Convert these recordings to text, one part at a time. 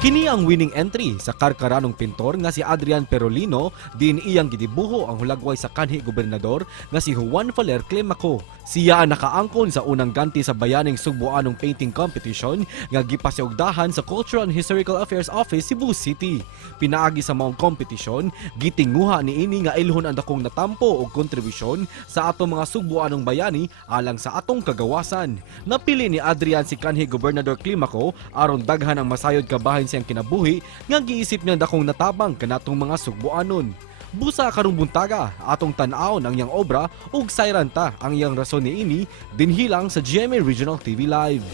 Kini ang winning entry sa karkaranong pintor nga si Adrian Perolino, din iyang gidibuho ang hulagway sa kanhi gobernador nga si Juan Valer Climaco. Siya ang nakaangkon sa unang ganti sa bayaning Sugbuanong painting competition nga gipasiugdahan sa Cultural and Historical Affairs Office Cebu City. Pinaagi sa maong kompetisyon, gitinguha ni ini nga ilhon ang dakong natampo og kontribusyon sa atong mga Sugbuanong bayani alang sa atong kagawasan. Napili ni Adrian si kanhi gobernador Climaco aron daghan ang masayod kabahin siyang kinabuhi nga giisip niya dakong natabang kanatong mga Sugbuanon. Busa karong buntaga, atong tan-awon ang iyang obra ug sayranta ang iyang rason niini dinhilang sa GMA Regional TV Live.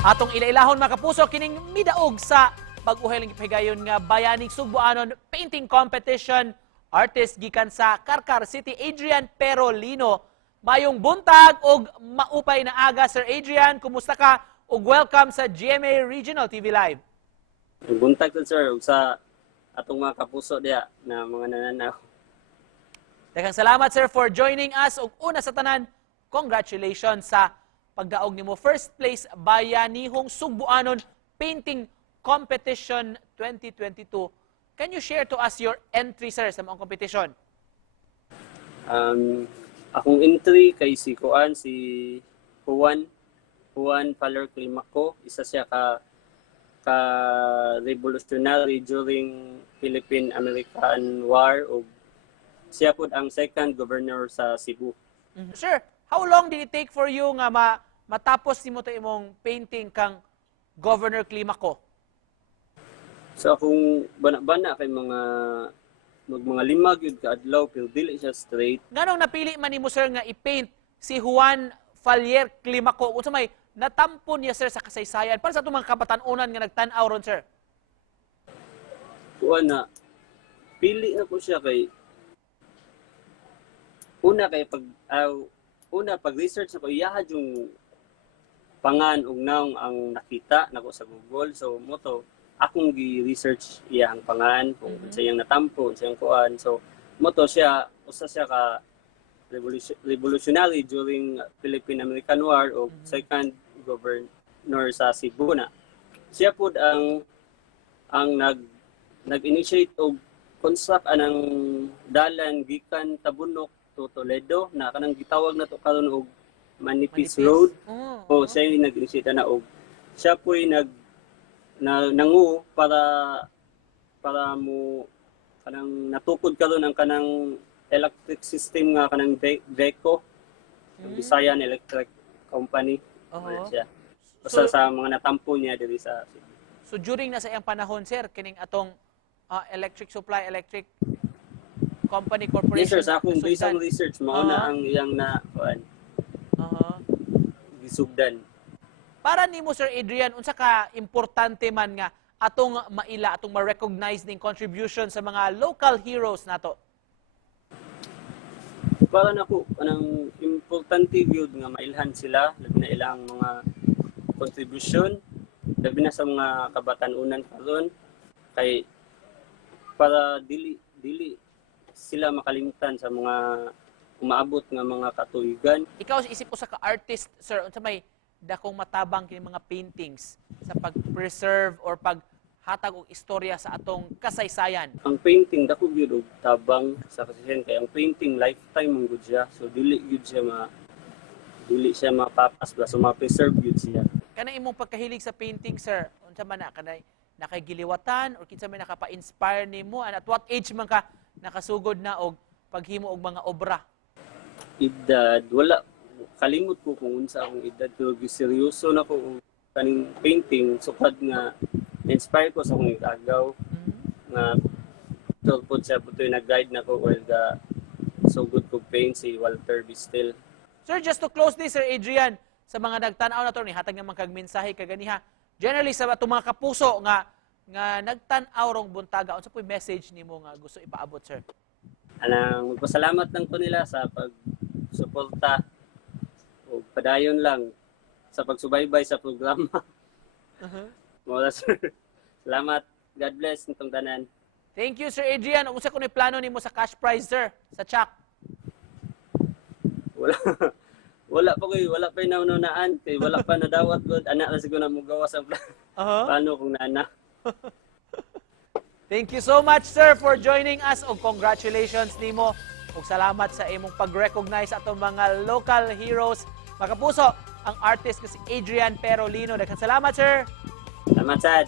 Atong ilailahon mga kapuso kining midaog sa pag-uhay lang gipahigayon nga bayaning Sugbuanon painting competition. Artist gikan sa Karkar City, Adrian Perolino. Mayong buntag ug maupay na aga, Sir Adrian. Kumusta ka? Ug welcome sa GMA Regional TV Live. Buntag to sir sa atong mga kapuso diya na mga nananaw. Daghang salamat sir for joining us ug una sa tanan, congratulations sa pagdaog nimo first place bayanihong Sugbuanon Painting Competition 2022. Can you share to us your entry sir sa maong competition? Akong entry kay si Kuan si Juan Valer Climaco, isa siya ka revolutionary during Philippine-American War ug siya pud ang second governor sa Cebu. Sir, how long did it take for you nga matapos nimo ta imong painting kang Governor Climaco? So akong bana-bana kay mga limag yun ka adlaw pero dili siya straight. Nganong napili man nimo sir nga i-paint si Juan Valer Climaco? Unsa may natampo niya sir sa kasaysayan para sa itong mga kabatan-unan nga nagtan-aw ron sir? Kuan na pili na ko siya kay pag research na ko iyahad yung pangan ug naong ang nakita nako sa Google. So mo to akong gi-research iya ang pangan kung sa iyang natampo, sa iyang kuan. So mo to siya usa siya ka revolutionary during Philippine-American War o second governor sa Cebu na. Siya pud ang nag-initiate og construct anang dalan gikan Tabunok to Toledo na kanang gitawag na to karon og Manipis Road. O siya yung nag-initiate na og siya po'y nangu para mo kanang natukod karon ang kanang electric system nga kanang Veco, Visayan Electric Company. Siya. Basta sa mga natampo niya diri sa Cebu. So during na sa iyang panahon sir kining atong electric supply, electric company corporation. Yes sir, sa akong based on research mao na ang iyang na kuan. Gisugdan. Para nimo Sir Adrian, unsa ka importante man nga atong maila, atong ma-recognize ning contribution sa mga local heroes nato? Para nako kanang importante gyud nga mailhan sila labi na ilang mga contribution labi na sa mga kabatan-unan karon kay para dili sila makalimutan sa mga umaabot nga mga katuigan. Ikaw isip usa ka artist sir, unsa may dakong matabang kini mga paintings sa pag-preserve or paghatag og istorya sa atong kasaysayan? Ang painting dako gyud og tabang sa kasaysayan kay ang painting lifetime man gud siya. So dili siya mapapas ba so ma-preserve gyud siya. Kanang imong pagkahilig sa painting sir, unsa man na kanay nakagiliwatan or kinsa may nakapa-inspire nimo and at what age man ka nakasugod na og paghimo og mga obra? Edad wala kalimot ko kung unsa akong edad pero seryoso na ko kaning painting sukad nga inspire ko sa akong agaw nga tulpod siya butoy nag-guide na ko while the so good ko paint si Walter Bistel. Sir, just to close this, Sir Adrian, sa mga nagtanaw na to ni hatag naman kag mensahe kaganiha. Generally sa atong mga kapuso nga nagtan-aw rong buntaga, unsa po'y message nimo nga gusto ipaabot, sir? Anang magpasalamat lang ko nila sa pagsuporta o padayon lang sa pagsubaybay sa programa. Wala sir. Salamat. God bless nitong tanan. Thank you, Sir Adrian. Unsa kuno'y plano nimo sa cash prize, sir? Sa Chak? Wala. Wala pa ko ko'y wala pa naununaan, kay wala pa nadawat gud, anak na siguro na mo gawas ang plano kung nana. Thank you so much, sir, for joining us. O congratulations nimo. Ug salamat sa imong pag-recognize atong mga local heroes. Makapuso, ang artist nga si Adrian Perolino. Daghang salamat, sir. Salamat sad.